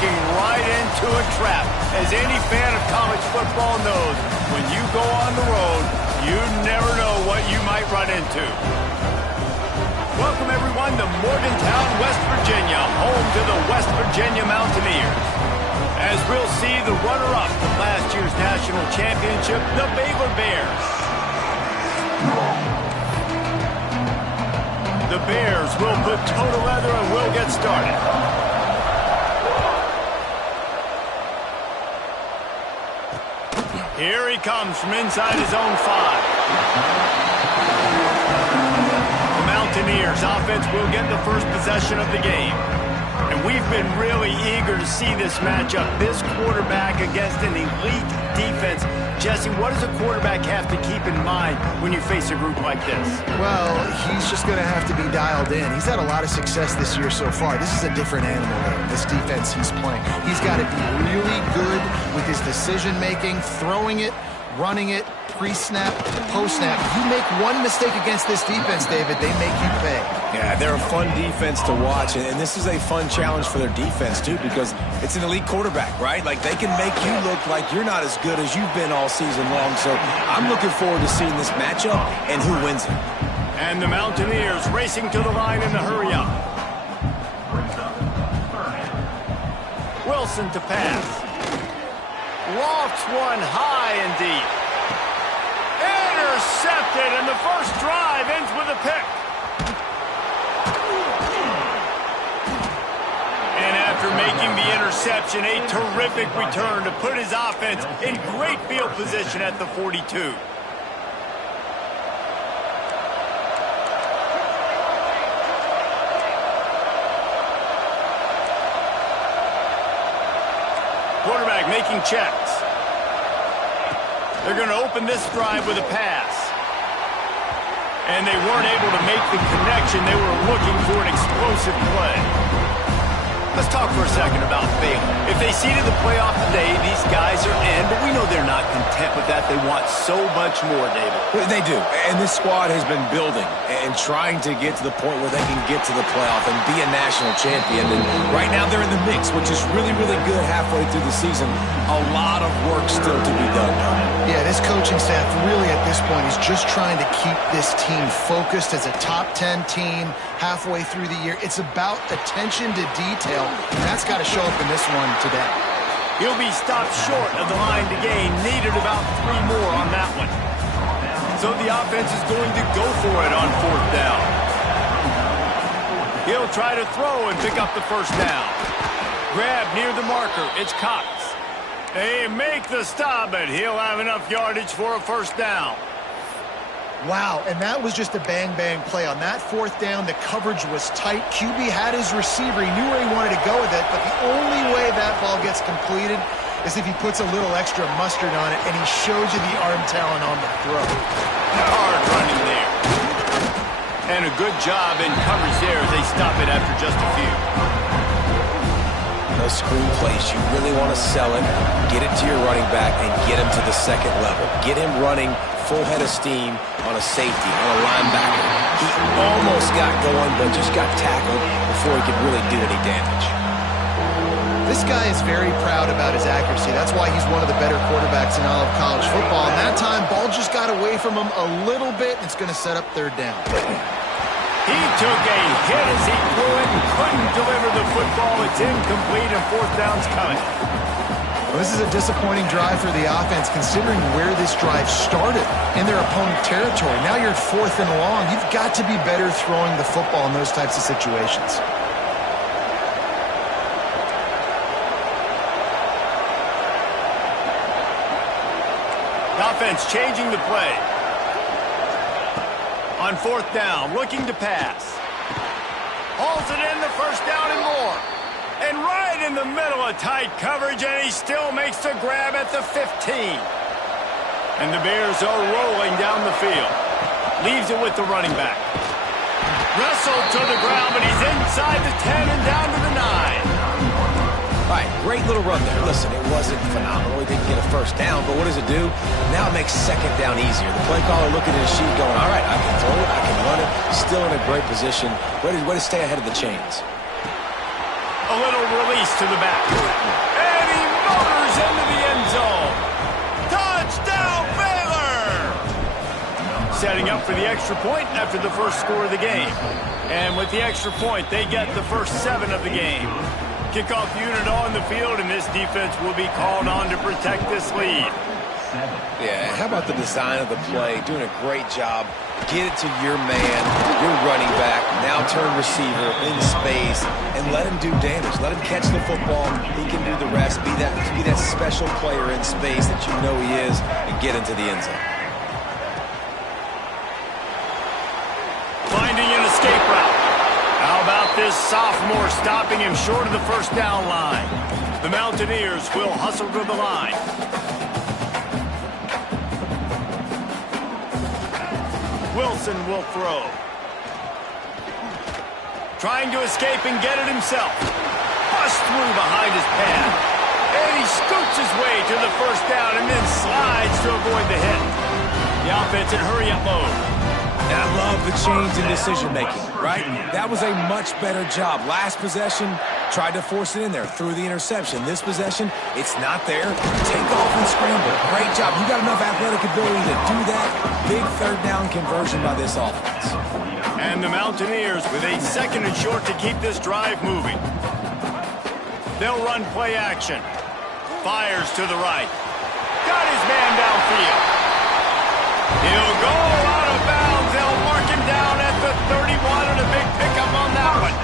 walking right into a trap. As any fan of college football knows, when you go on the road, you never know what you might run into. Welcome, everyone, to Morgantown, West Virginia, home to the West Virginia Mountaineers. As we'll see the runner-up to last year's national championship, the Baylor Bears. The Bears will put toe to leather and will get started. Here he comes from inside his own 5. The Mountaineers offense will get the first possession of the game. And we've been really eager to see this matchup. This quarterback against an elite defense. Jesse, what does a quarterback have to keep in mind when you face a group like this? Well, he's just going to have to be dialed in. He's had a lot of success this year so far. This is a different animal, though, this defense he's playing. He's got to be really good with his decision-making, throwing it, running it, pre-snap, post-snap. You make one mistake against this defense, David, they make you pay. Yeah, they're a fun defense to watch, and this is a fun challenge for their defense, too, because it's an elite quarterback, right? Like, they can make you look like you're not as good as you've been all season long, so I'm looking forward to seeing this matchup and who wins it. And the Mountaineers racing to the line in the hurry-up. Wilson to pass. Lofts one high and deep. Intercepted, and the first drive ends with a pick. And after making the interception, a terrific return to put his offense in great field position at the 42. Quarterback making checks. They're going to open this drive with a pass. And they weren't able to make the connection. They were looking for an explosive play. Let's talk for a second about Baylor. If they seeded the playoff today, these guys are in, but we know they're not content with that. They want so much more, David. They do, and this squad has been building and trying to get to the point where they can get to the playoff and be a national champion. And right now they're in the mix, which is really, really good halfway through the season. A lot of work still to be done. Yeah, this coaching staff really at this point is just trying to keep this team focused as a top 10 team halfway through the year. It's about attention to detail, and that's got to show up in this one today. He'll be stopped short of the line to gain. Needed about 3 more on that one. So the offense is going to go for it on 4th down. He'll try to throw and pick up the first down. Grab near the marker. It's Cox. They make the stop, but he'll have enough yardage for a first down. Wow, and that was just a bang-bang play. On that 4th down, the coverage was tight. QB had his receiver. He knew where he wanted to go with it, but the only way that ball gets completed is if he puts a little extra mustard on it, and he shows you the arm talent on the throw. Hard running there. And a good job in coverage there as they stop it after just a few. Those screen plays, you really want to sell it, get it to your running back, and get him to the second level. Get him running full head of steam on a safety, on a linebacker. He almost got going, but just got tackled before he could really do any damage. This guy is very proud about his accuracy. That's why he's one of the better quarterbacks in all of college football. And that time, ball just got away from him a little bit, and it's going to set up 3rd down. He took a hit as he threw it and couldn't deliver the football. It's incomplete and 4th down's coming. Well, this is a disappointing drive for the offense considering where this drive started in their opponent territory. Now you're at 4th and long. You've got to be better throwing the football in those types of situations. Offense changing the play. On 4th down, looking to pass. Hauls it in, the first down and more. And right in the middle of tight coverage, and he still makes the grab at the 15. And the Bears are rolling down the field. Leaves it with the running back. Wrestled to the ground, but he's inside the 10 and down to the 9. All right, great little run there. Listen, it wasn't phenomenal. He didn't get a first down, but what does it do? Now it makes 2nd down easier. The play caller looking at his sheet going, all right, I can throw it, I can run it. Still in a great position. Way to stay ahead of the chains. A little release to the back. And he motors into the end zone. Touchdown, Baylor! Setting up for the extra point after the first score of the game. And with the extra point, they get the first 7 of the game. Kickoff unit on the field, and this defense will be called on to protect this lead. Yeah, how about the design of the play? Doing a great job. Get it to your man, your running back, now turn receiver in space, and let him do damage. Let him catch the football. He can do the rest. Be that special player in space that you know he is, and get into the end zone. Finding an escape route. How about this sophomore stopping him short of the first down line? The Mountaineers will hustle to the line. Wilson will throw. Trying to escape and get it himself. Bust through behind his pad. And he scoots his way to the first down and then slides to avoid the hit. The offense in hurry-up mode. And I love the change in decision-making, right? That was a much better job. Last possession, tried to force it in there, threw the interception. This possession, it's not there. Take off and scramble. Great job. You got enough athletic ability to do that. Big third down conversion by this offense. And the Mountaineers with a 2nd and short to keep this drive moving. They'll run play action. Fires to the right. Got his man downfield. He'll go out of bounds. They'll mark him down at the 31 and a big pickup on that one.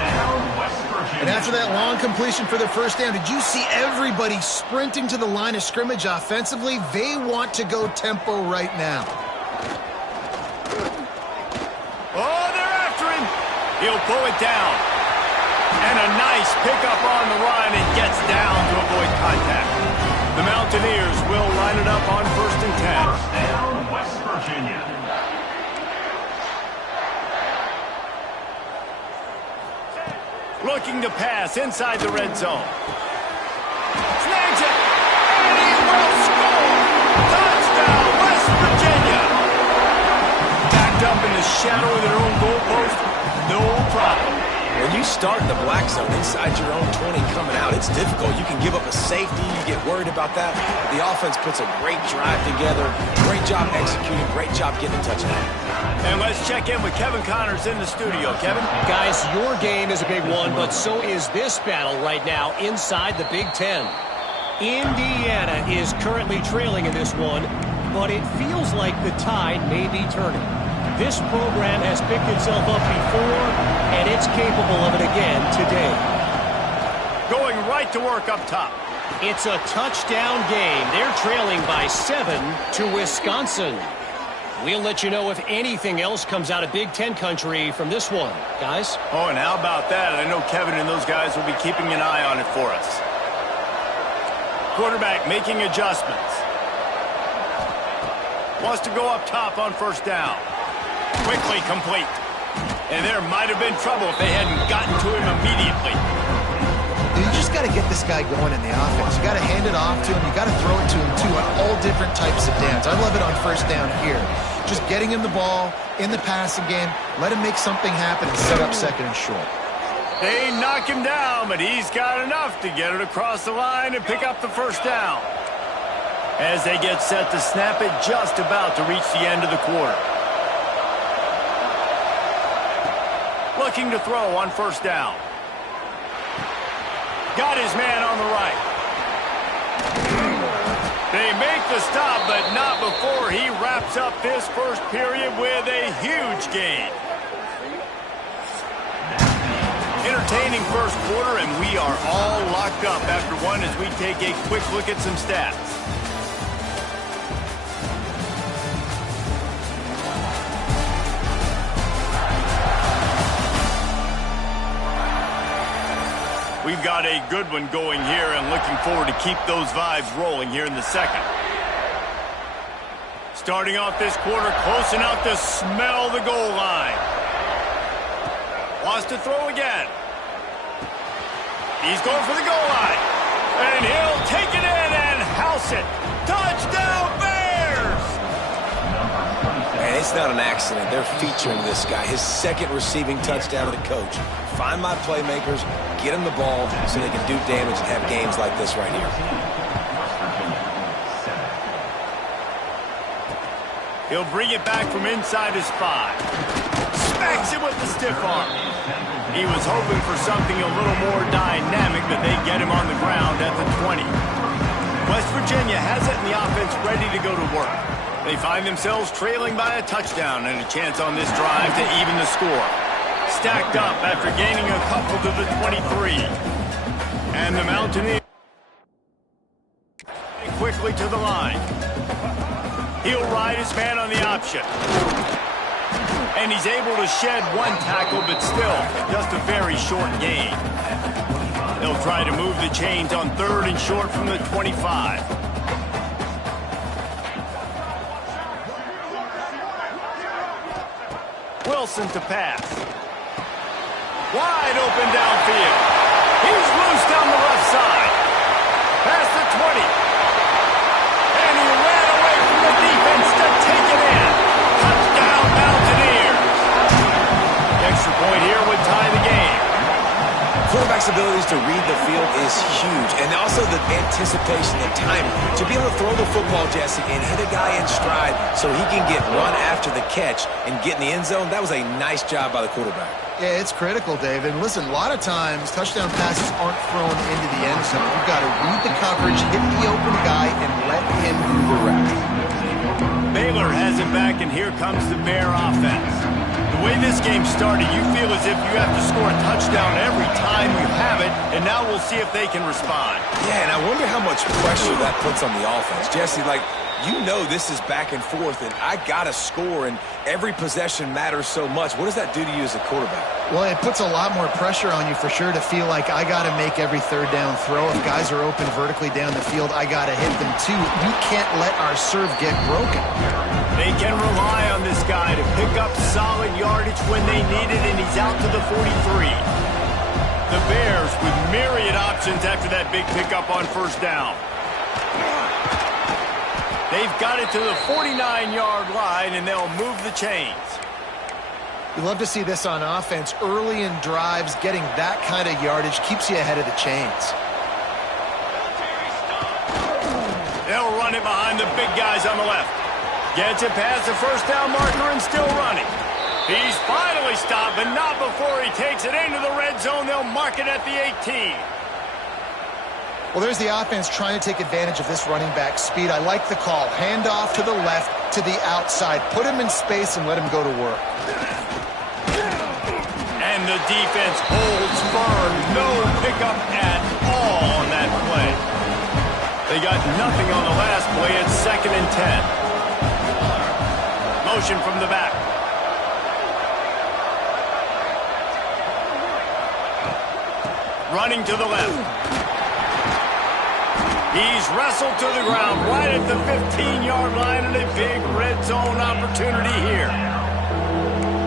And after that long completion for the first down, did you see everybody sprinting to the line of scrimmage offensively? They want to go tempo right now. Oh, they're after him. He'll pull it down. And a nice pickup on the run and gets down to avoid contact. The Mountaineers will line it up on 1st and 10. First down, West Virginia. Looking to pass inside the red zone. Snags it. And he will score. Touchdown, West Virginia. Backed up in the shadow of their own goalpost. No problem. When you start in the black zone inside your own 20 coming out, it's difficult. You can give up a safety. You get worried about that. The offense puts a great drive together. Great job executing. Great job getting a touchdown. And let's check in with Kevin Connors in the studio. Kevin? Guys, your game is a big one, but so is this battle right now inside the Big Ten. Indiana is currently trailing in this one, but it feels like the tide may be turning. This program has picked itself up before, and it's capable of it again today. Going right to work up top. It's a touchdown game. They're trailing by 7 to Wisconsin. We'll let you know if anything else comes out of Big Ten country from this one, guys. Oh, and how about that? I know Kevin and those guys will be keeping an eye on it for us. Quarterback making adjustments. Wants to go up top on first down. Quickly complete. And there might have been trouble if they hadn't gotten to him immediately. You just got to get this guy going in the offense. You got to hand it off to him. You got to throw it to him, too, on all different types of downs. I love it on first down here. Just getting him the ball in the passing game. Let him make something happen and set up 2nd and short. They knock him down, but he's got enough to get it across the line and pick up the first down. As they get set to snap it, just about to reach the end of the quarter. Looking to throw on first down. Got his man on the right. They make the stop, but not before he wraps up this first period with a huge gain. Entertaining first quarter, and we are all locked up after one as we take a quick look at some stats. We've got a good one going here and looking forward to keep those vibes rolling here in the second. Starting off this quarter, close enough to smell the goal line. Wants to throw again. He's going for the goal line. And he'll take it in and house it. Touchdown, Bears! And It's not an accident. They're featuring this guy. His second receiving touchdown to the coach. Find my playmakers, get them the ball so they can do damage and have games like this right here. He'll bring it back from inside his 5. Smacks it with the stiff arm. He was hoping for something a little more dynamic, but they get him on the ground at the 20. West Virginia has it in the offense ready to go to work. They find themselves trailing by a touchdown and a chance on this drive to even the score. Stacked up after gaining a couple to the 23. And the Mountaineers quickly to the line. He'll ride his man on the option. And he's able to shed one tackle, but still just a very short gain. They'll try to move the chains on 3rd and short from the 25. Wilson to pass. Wide open downfield. He's loose down the left side. Past the 20. And he ran away from the defense to take it in. Touchdown, Mountaineers. The extra point here would tie the game. Quarterback's abilities to read the field is huge, and also the anticipation, the timing. To be able to throw the football, Jesse, and hit a guy in stride so he can get run after the catch and get in the end zone, that was a nice job by the quarterback. Yeah, it's critical, Dave. And listen, a lot of times touchdown passes aren't thrown into the end zone. You've got to read the coverage, hit the open guy, and let him do the rest. Baylor has it back, and here comes the Bear offense. The way this game started, you feel as if you have to score a touchdown every time you have it, and now we'll see if they can respond. Yeah, and I wonder how much pressure that puts on the offense. Jesse, like, you know this is back and forth, and I got to score, and every possession matters so much. What does that do to you as a quarterback? Well, it puts a lot more pressure on you for sure to feel like I got to make every 3rd down throw. If guys are open vertically down the field, I got to hit them too. You can't let our serve get broken. They can rely on this guy to pick up solid yardage when they need it, and he's out to the 43. The Bears with myriad options after that big pickup on 1st down. They've got it to the 49-yard line, and they'll move the chains. We love to see this on offense. Early in drives, getting that kind of yardage keeps you ahead of the chains. They'll run it behind the big guys on the left. Gets it past the 1st down marker and still running. He's finally stopped, but not before he takes it into the red zone. They'll mark it at the 18. Well, there's the offense trying to take advantage of this running back speed. I like the call. Hand off to the left, to the outside. Put him in space and let him go to work. And the defense holds firm. No pickup at all on that play. They got nothing on the last play. It's 2nd and 10. Motion from the back. Running to the left. He's wrestled to the ground right at the 15-yard line, and a big red zone opportunity here.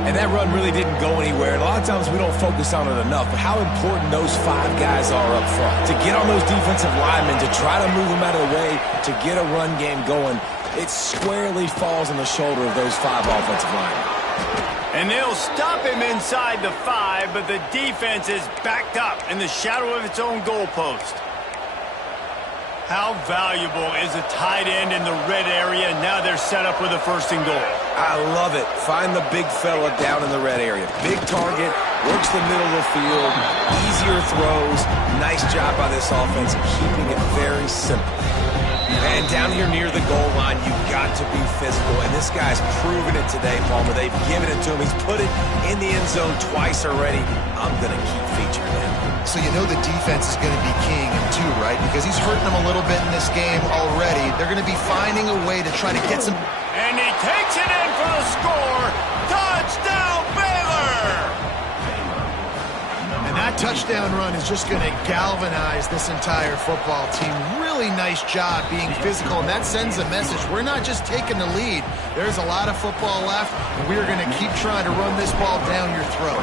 And that run really didn't go anywhere. And a lot of times we don't focus on it enough, but how important those 5 guys are up front. To get on those defensive linemen, to try to move them out of the way, to get a run game going, it squarely falls on the shoulder of those 5 offensive linemen. And they'll stop him inside the 5, but the defense is backed up in the shadow of its own goalpost. How valuable is a tight end in the red area? Now they're set up with a 1st and goal. I love it. Find the big fella down in the red area. Big target, works the middle of the field, easier throws. Nice job by this offense, keeping it very simple. And down here near the goal line, you've got to be physical. And this guy's proven it today, Palmer. They've given it to him. He's put it in the end zone twice already. I'm going to keep featuring him. So you know the defense is going to be keying him too, right? Because he's hurting them a little bit in this game already. They're going to be finding a way to try to get some... And he takes it in for the score. Touchdown, Baylor! And that touchdown run is just going to galvanize this entire football team. Really nice job being physical, and that sends a message. We're not just taking the lead. There's a lot of football left, and we're going to keep trying to run this ball down your throat.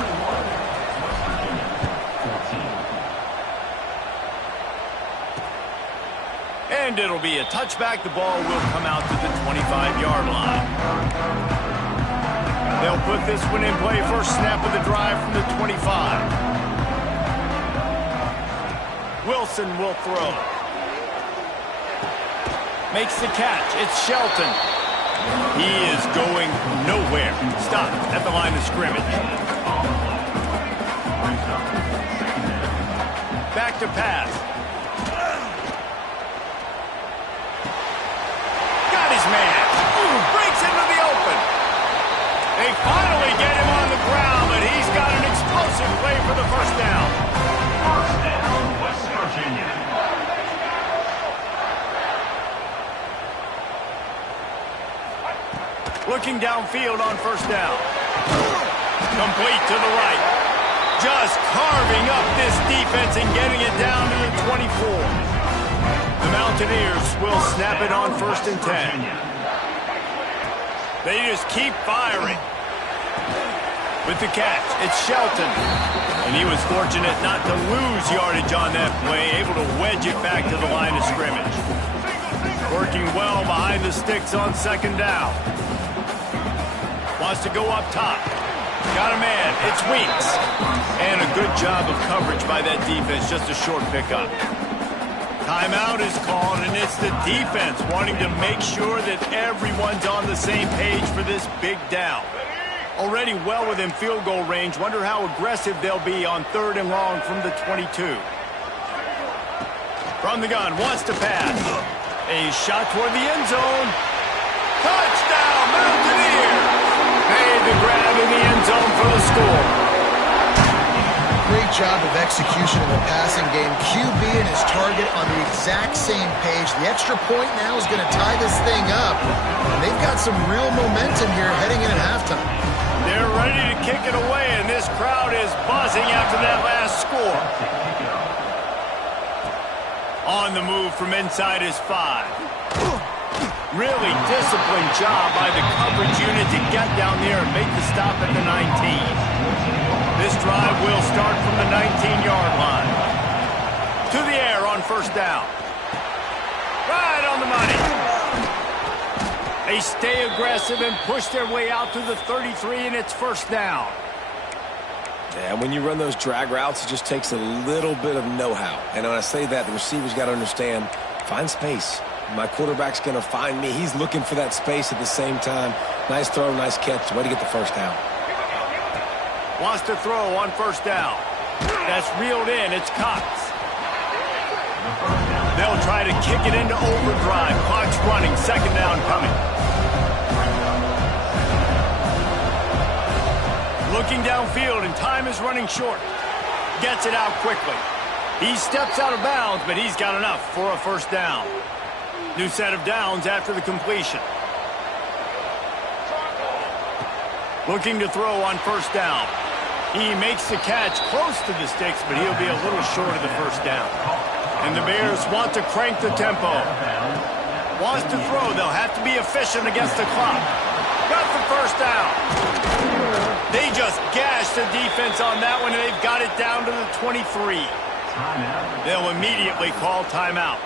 And it'll be a touchback. The ball will come out to the 25-yard line. They'll put this one in play. First snap of the drive from the 25. Wilson will throw. Makes the catch. It's Shelton. He is going nowhere. Stop at the line of scrimmage. Back to pass. Got his man. Breaks into the open. They finally get him on the ground, but he's got an explosive play for the first down. First down, West Virginia. Looking downfield on first down. Complete to the right. Just carving up this defense and getting it down to the 24. The Mountaineers will snap it on 1st and 10. They just keep firing. With the catch, it's Shelton. And he was fortunate not to lose yardage on that play, able to wedge it back to the line of scrimmage. Working well behind the sticks on 2nd down. Wants to go up top. Got a man. It's Weeks. And a good job of coverage by that defense. Just a short pickup. Timeout is called, and it's the defense wanting to make sure that everyone's on the same page for this big down. Already well within field goal range. Wonder how aggressive they'll be on 3rd and long from the 22. From the gun. Wants to pass. A shot toward the end zone. Touchdown, Mountaineers! Made the grab in the end zone for the score. Great job of execution in the passing game. QB and his target on the exact same page. The extra point now is going to tie this thing up. And they've got some real momentum here heading in at halftime. They're ready to kick it away, and this crowd is buzzing after that last score. On the move from inside his 5. Really disciplined job by the coverage unit to get down there and make the stop at the 19. This drive will start from the 19-yard line. To the air on 1st down. Right on the money. They stay aggressive and push their way out to the 33, and it's 1st down. Yeah, when you run those drag routes, it just takes a little bit of know-how. And when I say that, the receiver's got to understand, find space. My quarterback's going to find me. He's looking for that space at the same time. Nice throw, nice catch. Way to get the 1st down. Wants to throw on 1st down. That's reeled in. It's Cox. They'll try to kick it into overdrive. Clock's running. 2nd down coming. Looking downfield, and time is running short. Gets it out quickly. He steps out of bounds, but he's got enough for a 1st down. New set of downs after the completion. Looking to throw on 1st down. He makes the catch close to the sticks, but he'll be a little short of the 1st down. And the Bears want to crank the tempo. Wants to throw. They'll have to be efficient against the clock. Got the 1st down. They just gashed the defense on that one, and they've got it down to the 23. They'll immediately call timeout.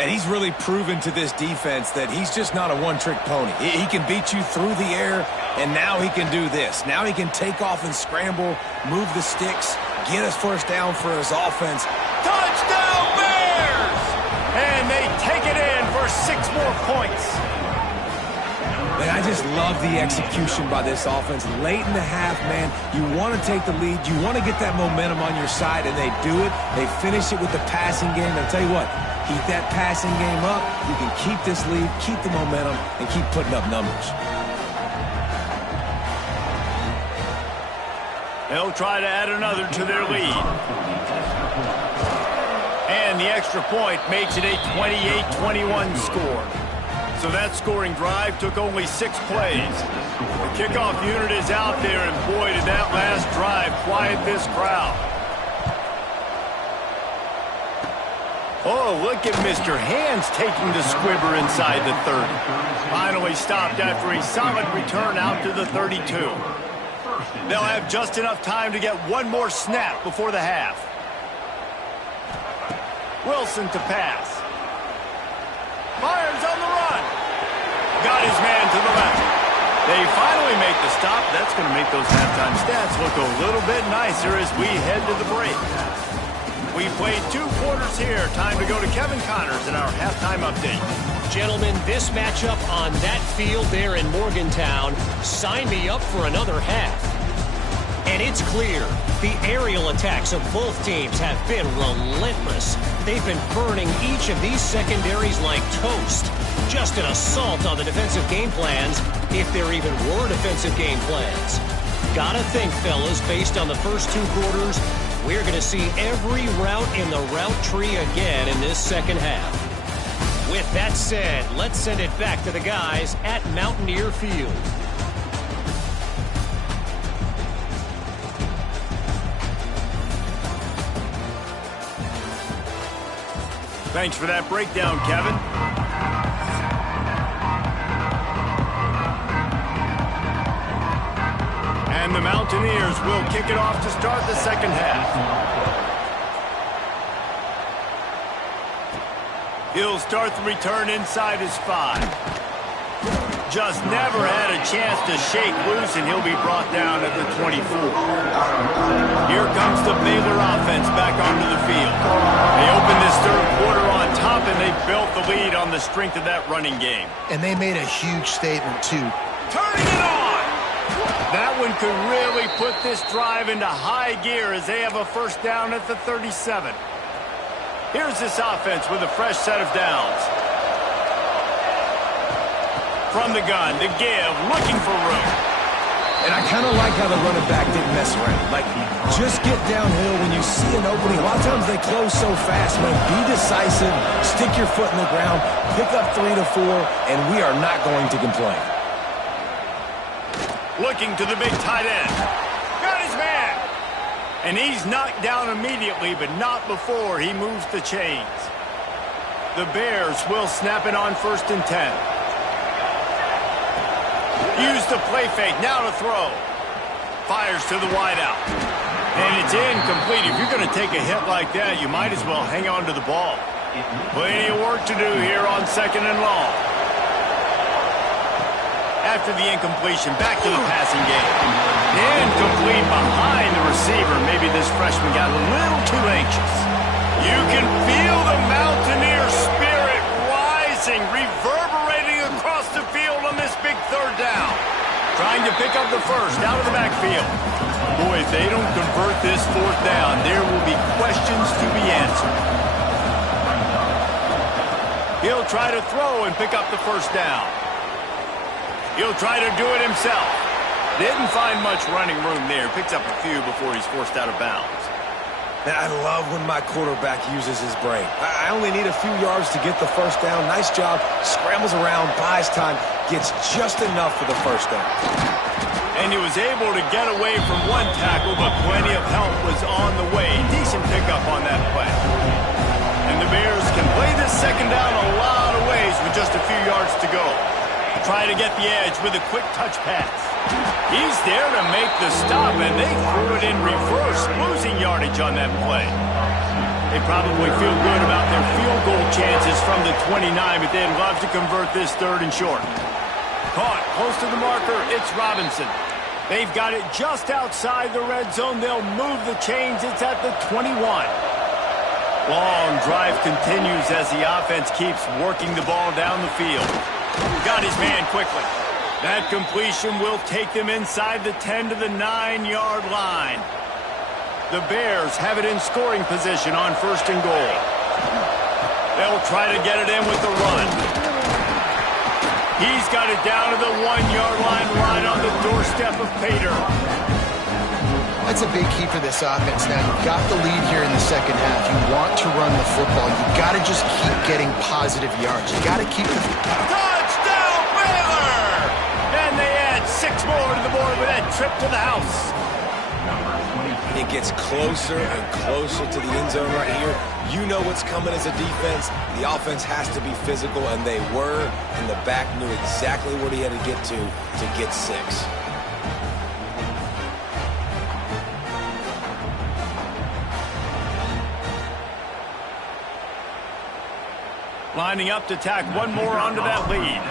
And he's really proven to this defense that he's just not a one-trick pony. He can beat you through the air, and now he can do this. Now he can take off and scramble, move the sticks, get us 1st down for his offense. Touchdown, Bears! And they take it in for 6 more points. Man, I just love the execution by this offense. Late in the half, man, you want to take the lead. You want to get that momentum on your side, and they do it. They finish it with the passing game. I'll tell you what. Keep that passing game up. You can keep this lead, keep the momentum, and keep putting up numbers. They'll try to add another to their lead. And the extra point makes it a 28-21 score. So that scoring drive took only 6 plays. The kickoff unit is out there, and boy, did that last drive quiet this crowd. Oh, look at Mr. Hands taking the squibber inside the 30. Finally stopped after a solid return out to the 32. They'll have just enough time to get one more snap before the half. Wilson to pass. Fires on the run. Got his man to the left. They finally make the stop. That's going to make those halftime stats look a little bit nicer as we head to the break. We played 2 quarters here. Time to go to Kevin Connors in our halftime update. Gentlemen, this matchup on that field there in Morgantown, sign me up for another half. And it's clear, the aerial attacks of both teams have been relentless. They've been burning each of these secondaries like toast. Just an assault on the defensive game plans, if there even were defensive game plans. Gotta think, fellas, based on the first 2 quarters, we're going to see every route in the route tree again in this second half. With that said, let's send it back to the guys at Mountaineer Field. Thanks for that breakdown, Kevin. And the Mountaineers will kick it off to start the second half. He'll start the return inside his 5. Just never had a chance to shake loose, and he'll be brought down at the 24. Here comes the Baylor offense back onto the field. They opened this third quarter on top, and they built the lead on the strength of that running game. And they made a huge statement, too. Turning it on! That one could really put this drive into high gear as they have a first down at the 37. Here's this offense with a fresh set of downs. From the gun, the give, looking for room. And I kind of like how the running back didn't mess around. Like, just get downhill when you see an opening. A lot of times they close so fast, man. Be decisive, stick your foot in the ground, pick up 3 to 4, and we are not going to complain. Looking to the big tight end. Got his man. And he's knocked down immediately, but not before he moves the chains. The Bears will snap it on 1st and 10. Use the play fake, now to throw. Fires to the wideout. And it's incomplete. If you're going to take a hit like that, you might as well hang on to the ball. Plenty of work to do here on 2nd and long. After the incompletion, back to the passing game. Incomplete behind the receiver. Maybe this freshman got a little too anxious. You can feel the Mountaineer spirit rising, reverberating across the field on this big 3rd down. Trying to pick up the first out of the backfield. Boy, if they don't convert this 4th down, there will be questions to be answered. He'll try to throw and pick up the first down. He'll try to do it himself. Didn't find much running room there. Picks up a few before he's forced out of bounds. Man, I love when my quarterback uses his brain. I only need a few yards to get the first down. Nice job. Scrambles around, buys time, gets just enough for the first down. And he was able to get away from one tackle, but plenty of help was on the way. Decent pickup on that play. And the Bears can play this second down a lot of ways with just a few yards to go. Try to get the edge with a quick touch pass. He's there to make the stop, and they threw it in reverse, losing yardage on that play. They probably feel good about their field goal chances from the 29, but they'd love to convert this 3rd and short. Caught close to the marker, it's Robinson. They've got it just outside the red zone. They'll move the chains. It's at the 21. Long drive continues as the offense keeps working the ball down the field. Got his man quickly. That completion will take them inside the 10 to the 9-yard line. The Bears have it in scoring position on 1st and goal. They'll try to get it in with the run. He's got it down to the 1-yard line right on the doorstep of Pater. That's a big key for this offense now. You've got the lead here in the second half. You want to run the football. You've got to just keep getting positive yards. You've got to keep the... Touchdown, Baylor! And they add 6 more to the board with that trip to the house. It gets closer and closer to the end zone right here. You know what's coming as a defense. The offense has to be physical, and they were. And the back knew exactly what he had to get to get 6. Lining up to tack one more onto that lead.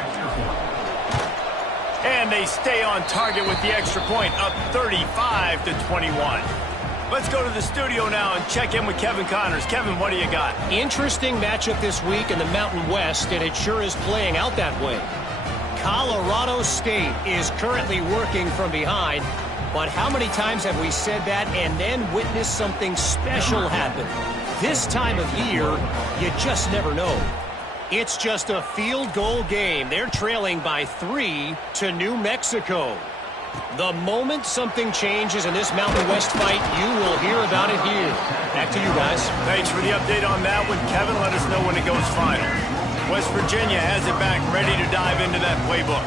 And they stay on target with the extra point, up 35-21. Let's go to the studio now and check in with Kevin Connors. Kevin, what do you got? Interesting matchup this week in the Mountain West, and it sure is playing out that way. Colorado State is currently working from behind, but how many times have we said that and then witnessed something special happen? This time of year, you just never know. It's just a field goal game. They're trailing by 3 to New Mexico. The moment something changes in this Mountain West fight, you will hear about it here. Back to you guys. Thanks for the update on that one, Kevin. Let us know when it goes final. West Virginia has it back, ready to dive into that playbook.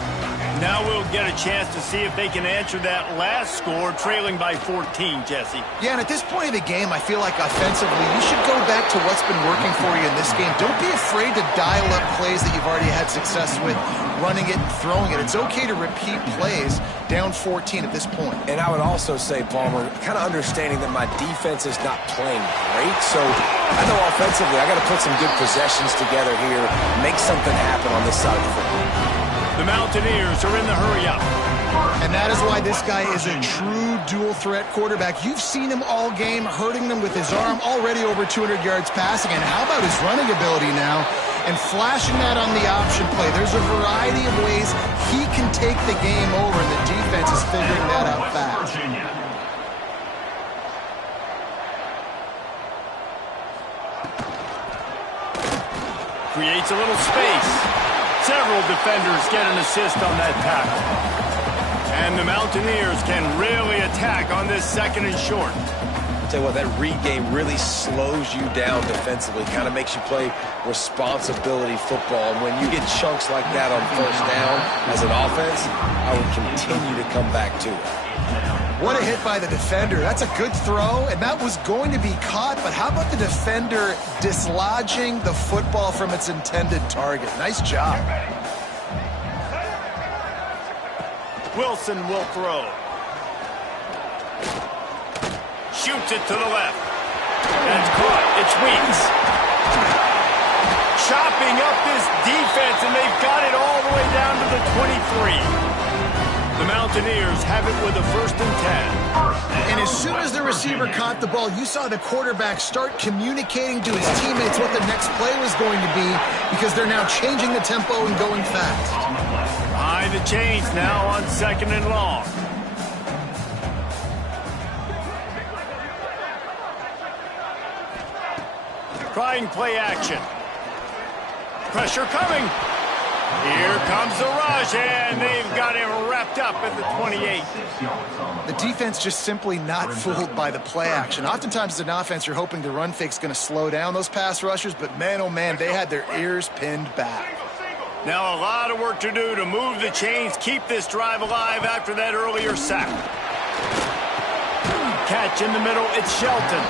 Now we'll get a chance to see if they can answer that last score, trailing by 14, Jesse. Yeah, and at this point of the game, I feel like offensively, you should go back to what's been working for you in this game. Don't be afraid to dial up plays that you've already had success with, running it and throwing it. It's okay to repeat plays down 14 at this point. And I would also say, Palmer, kind of understanding that my defense is not playing great, so I know offensively I got to put some good possessions together here, make something happen on this side of the football. The Mountaineers are in the hurry-up. And that is why this guy is a true dual-threat quarterback. You've seen him all game, hurting them with his arm, already over 200 yards passing. And how about his running ability now? And flashing that on the option play. There's a variety of ways he can take the game over, and the defense is figuring that out fast. Creates a little space. Several defenders get an assist on that tackle. And the Mountaineers can really attack on this second and short. I'll tell you what, that read game really slows you down defensively, kind of makes you play responsibility football. And when you get chunks like that on first down as an offense, I would continue to come back to it. What a hit by the defender. That's a good throw, and that was going to be caught, but how about the defender dislodging the football from its intended target? Nice job. Wilson will throw. Shoots it to the left. That's caught. It's Weeks. Chopping up this defense, and they've got it all the way down to the 23. The Mountaineers have it with a 1st and 10. And as soon as the receiver caught the ball, you saw the quarterback start communicating to his teammates what the next play was going to be, because they're now changing the tempo and going fast. Behind the chains now on 2nd and long. Trying play action. Pressure coming. Here comes the rush, and they've got him wrapped up at the 28. The defense just simply not fooled by the play action. Oftentimes as an offense, you're hoping the run fake's going to slow down those pass rushers, but man, oh man, they had their ears pinned back. Now a lot of work to do to move the chains, keep this drive alive after that earlier sack. Catch in the middle, it's Shelton.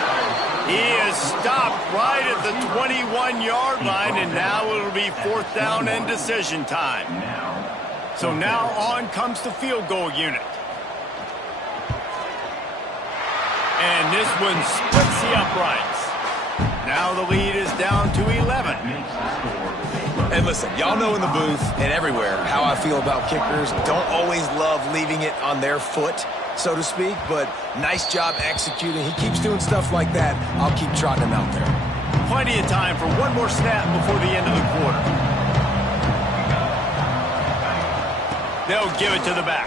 He is stopped right at the 21-yard line, and now it'll be 4th down and decision time. So now on comes the field goal unit. And this one splits the uprights. Now the lead is down to 11. And listen, y'all know in the booth and everywhere how I feel about kickers. Don't always love leaving it on their foot, so to speak, but nice job executing. He keeps doing stuff like that. I'll keep trotting him out there. Plenty of time for one more snap before the end of the quarter. They'll give it to the back.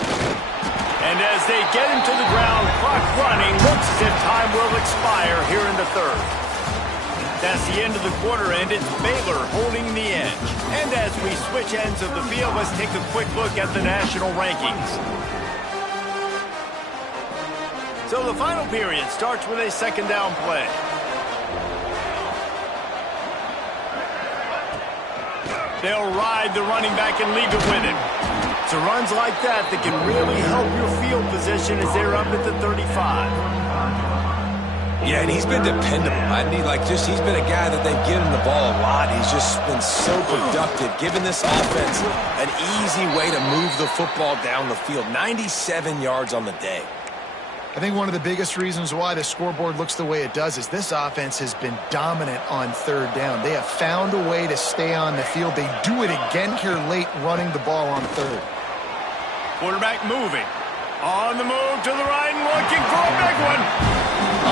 And as they get him to the ground, clock running, looks as if time will expire here in the 3rd. That's the end of the quarter, and it's Baylor holding the edge. And as we switch ends of the field, let's take a quick look at the national rankings. So the final period starts with a 2nd down play. They'll ride the running back and leave it with him. It's runs like that that can really help your field position as they're up at the 35. Yeah, and he's been dependable. He's been a guy that they've given the ball a lot. He's just been so productive, giving this offense an easy way to move the football down the field. 97 yards on the day. I think one of the biggest reasons why the scoreboard looks the way it does is this offense has been dominant on 3rd down. They have found a way to stay on the field. They do it again here late, running the ball on 3rd. Quarterback moving. On the move to the right and looking for a big one.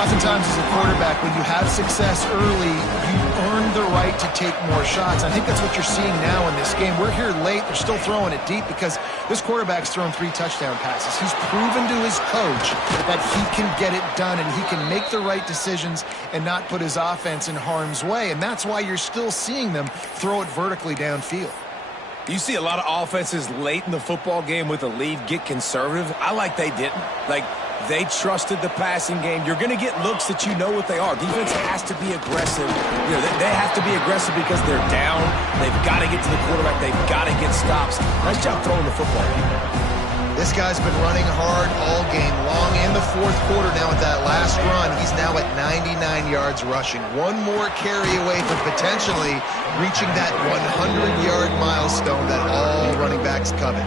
Oftentimes as a quarterback, when you have success early, you earn the right to take more shots. I think that's what you're seeing now in this game. We're here late. They're still throwing it deep because this quarterback's thrown 3 touchdown passes. He's proven to his coach that he can get it done and he can make the right decisions and not put his offense in harm's way. And that's why you're still seeing them throw it vertically downfield. You see a lot of offenses late in the football game with a lead get conservative. I like they didn't. Like, they trusted the passing game. You're going to get looks that you know what they are. Defense has to be aggressive. You know, they have to be aggressive because they're down. They've got to get to the quarterback. They've got to get stops. Nice job throwing the football. This guy's been running hard all game long. In the fourth quarter now with that last run, he's now at 99 yards rushing. One more carry away from potentially reaching that 100-yard milestone that all running backs covet.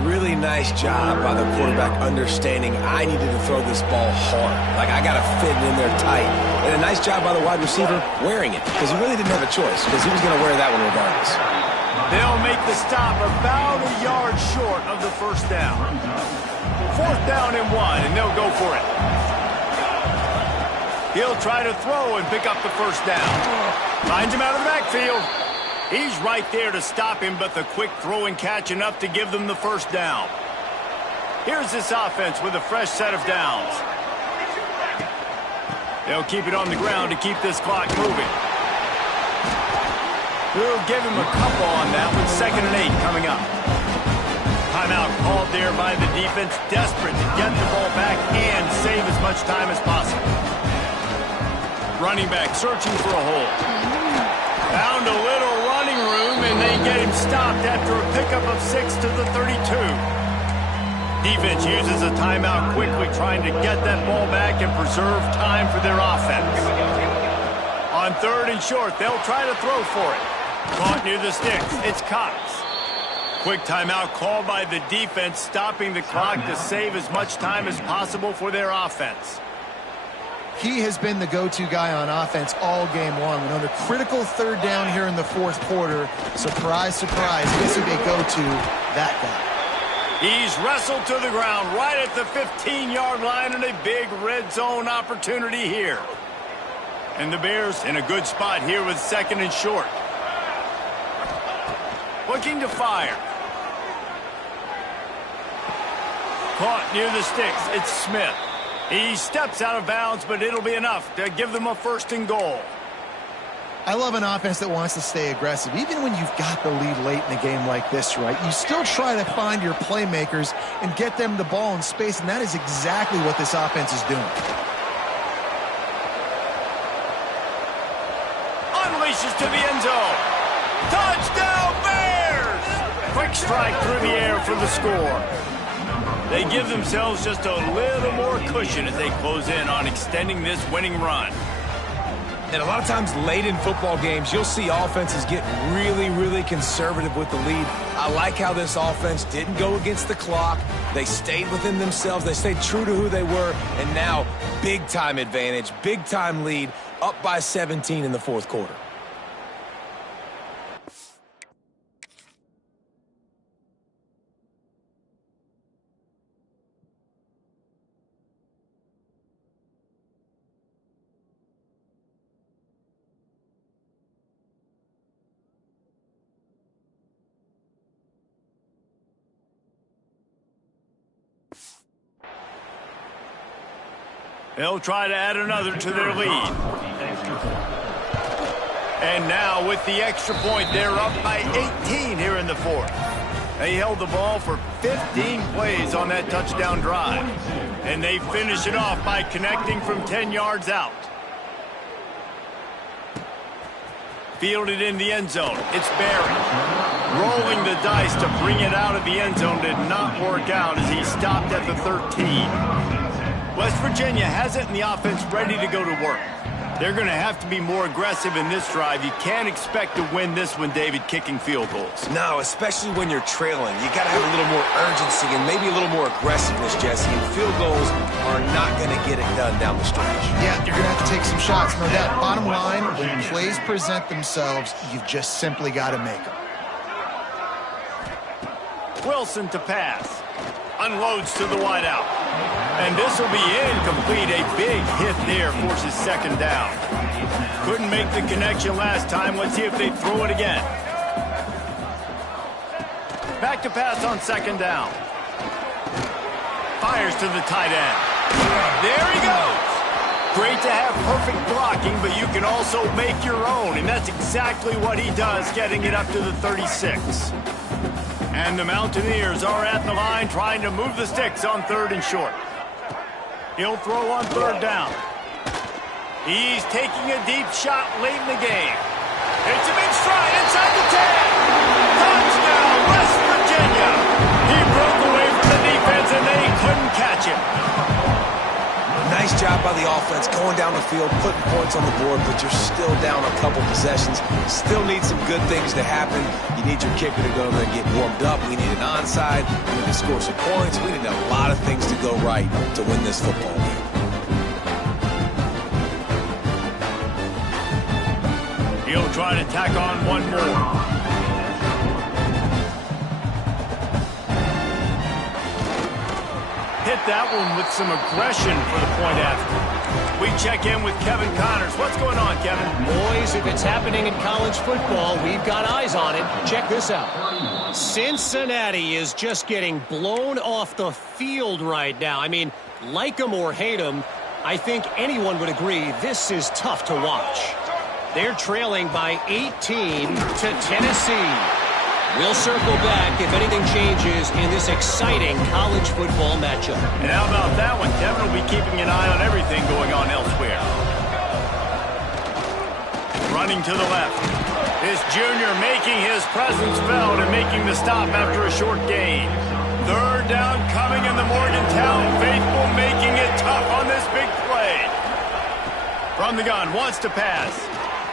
Really nice job by the quarterback understanding I needed to throw this ball hard. Like, I got to fit it in there tight. And a nice job by the wide receiver wearing it because he really didn't have a choice because he was going to wear that one regardless. They'll make the stop about a yard short of the first down. 4th down and 1, and they'll go for it. He'll try to throw and pick up the first down. Finds him out of the backfield. He's right there to stop him, but the quick throw and catch enough to give them the first down. Here's this offense with a fresh set of downs. They'll keep it on the ground to keep this clock moving. We'll give him a couple on that with 2nd and 8 coming up. Timeout called there by the defense, desperate to get the ball back and save as much time as possible. Running back searching for a hole. Found a little running room, and they get him stopped after a pickup of 6 to the 32. Defense uses a timeout quickly, trying to get that ball back and preserve time for their offense. On 3rd and short, they'll try to throw for it. Caught near the sticks. It's Cox. Quick timeout called by the defense, stopping the clock to save as much time as possible for their offense. He has been the go-to guy on offense all game long. And on a critical 3rd down here in the 4th quarter, surprise, surprise, guess who they go to? That guy. He's wrestled to the ground right at the 15-yard line and a big red zone opportunity here. And the Bears in a good spot here with 2nd and short. Looking to fire. Caught near the sticks. It's Smith. He steps out of bounds, but it'll be enough to give them a 1st and goal. I love an offense that wants to stay aggressive. Even when you've got the lead late in a game like this, right, you still try to find your playmakers and get them the ball in space, and that is exactly what this offense is doing. Unleashes to the end zone. Touchdown, Bears! Quick strike through the air for the score. They give themselves just a little more cushion as they close in on extending this winning run. And a lot of times late in football games, you'll see offenses get really, really conservative with the lead. I like how this offense didn't go against the clock. They stayed within themselves. They stayed true to who they were. And now, big-time advantage, big-time lead, up by 17 in the 4th quarter. They'll try to add another to their lead. And now with the extra point, they're up by 18 here in the 4th. They held the ball for 15 plays on that touchdown drive. And they finish it off by connecting from 10 yards out. Fielded in the end zone. It's Barry. Rolling the dice to bring it out of the end zone did not work out as he stopped at the 13. West Virginia has it in the offense ready to go to work. They're going to have to be more aggressive in this drive. You can't expect to win this one, David, kicking field goals. No, especially when you're trailing. You got to have a little more urgency and maybe a little more aggressiveness, Jesse. And field goals are not going to get it done down the stretch. Yeah, you're going to have to take some shots, no doubt. Bottom line, when plays present themselves, you've just simply got to make them. Wilson to pass. Unloads to the wideout. And this will be incomplete. A big hit there forces second down. Couldn't make the connection last time. Let's see if they throw it again. Back to pass on second down. Fires to the tight end. There he goes. Great to have perfect blocking, but you can also make your own, and that's exactly what he does, getting it up to the 36. And the Mountaineers are at the line trying to move the sticks on third and short. He'll throw on third down. He's taking a deep shot late in the game. It's a big stride inside the 10. Touchdown, West Virginia. He broke away from the defense, and they couldn't catch him. Nice job by the offense going down the field, putting points on the board, but you're still down a couple possessions. Still need some good things to happen. You need your kicker to go over there and get warmed up. We need an onside. We need to score some points. We need a lot of things to go right to win this football game. He'll try to tack on one more. Hit that one with some aggression for the point after. We check in with Kevin Connors. What's going on, Kevin? Boys, if it's happening in college football, we've got eyes on it. Check this out. Cincinnati is just getting blown off the field right now. I mean, like them or hate them, I think anyone would agree this is tough to watch. They're trailing by 18 to Tennessee. We'll circle back if anything changes in this exciting college football matchup. And how about that one? Kevin will be keeping an eye on everything going on elsewhere. Running to the left. This junior making his presence felt and making the stop after a short gain. Third down coming in the Morgantown faithful, making it tough on this big play. From the gun, wants to pass.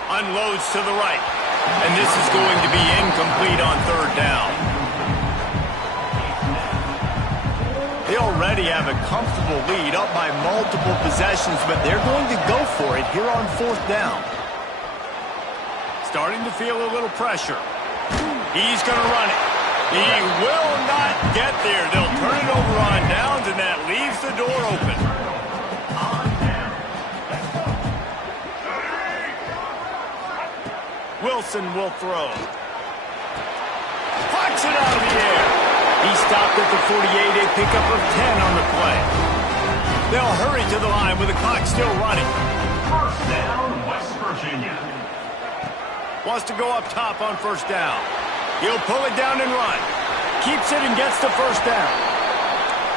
Unloads to the right. And this is going to be incomplete on third down. They already have a comfortable lead up by multiple possessions, but they're going to go for it here on fourth down. Starting to feel a little pressure. He's going to run it. He will not get there. They'll turn it over on downs, and that leaves the door open. Wilson will throw. Pucks it out of the air. He stopped at the 48, a pickup of 10 on the play. They'll hurry to the line with the clock still running. First down, West Virginia. Wants to go up top on first down. He'll pull it down and run. Keeps it and gets the first down.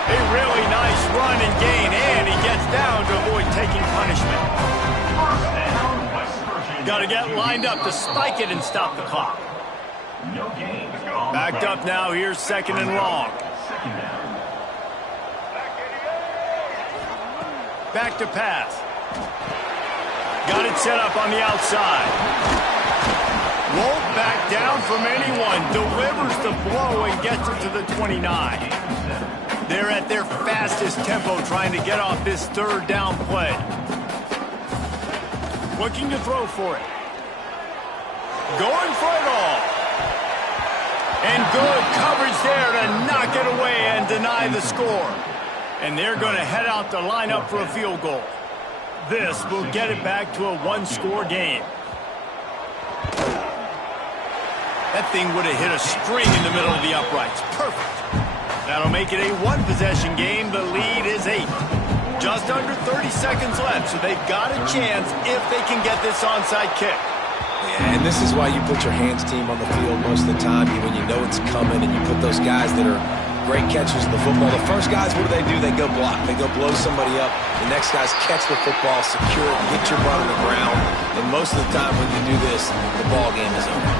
A really nice run and gain, and he gets down to avoid taking punishment. First down, West Virginia. Got to get lined up to spike it and stop the clock. No gain. Backed up now, here's second and long. Second down. Back to pass. Got it set up on the outside. Won't back down from anyone. Delivers the blow and gets it to the 29. They're at their fastest tempo trying to get off this third down play. Looking to throw for it. Going for it all. And good coverage there to knock it away and deny the score. And they're going to head out to line up for a field goal. This will get it back to a one-score game. That thing would have hit a string in the middle of the uprights. Perfect. That'll make it a one-possession game. The lead is 8. Just under 30 seconds left, so they've got a chance if they can get this onside kick. Yeah, and this is why you put your hands team on the field most of the time when you know it's coming, and you put those guys that are great catchers of the football. The first guys, what do? They go block. They go blow somebody up. The next guys catch the football, secure it, get your butt on the ground. And most of the time when you do this, the ball game is over.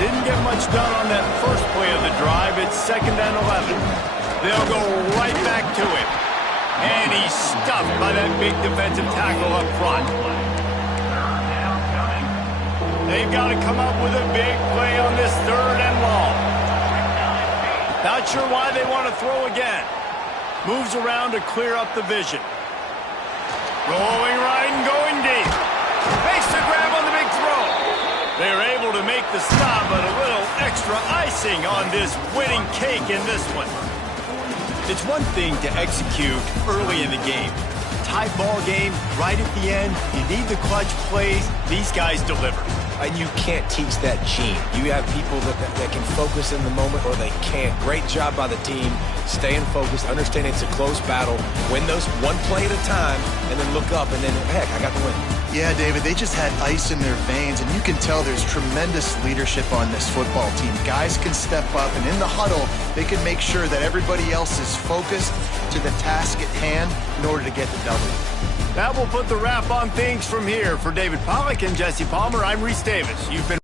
Didn't get much done on that first play of the drive. It's second and 11. They'll go right back to him. And he's stuffed by that big defensive tackle up front. They've got to come up with a big play on this third and long. Not sure why they want to throw again. Moves around to clear up the vision. Rolling right and going deep. Makes the grab on the big throw. They're able to make the stop, but a little extra icing on this winning cake in this one. It's one thing to execute early in the game. Tight ball game, right at the end, you need the clutch plays. These guys deliver. And you can't teach that gene. You have people that can focus in the moment or they can't. Great job by the team, staying focused, understanding it's a close battle, win those one play at a time, and then look up, and then, heck, I got the win. Yeah, David, they just had ice in their veins, and you can tell there's tremendous leadership on this football team. Guys can step up, and in the huddle, they can make sure that everybody else is focused to the task at hand in order to get the W. That will put the wrap on things from here. For David Pollack and Jesse Palmer, I'm Reese Davis. You've been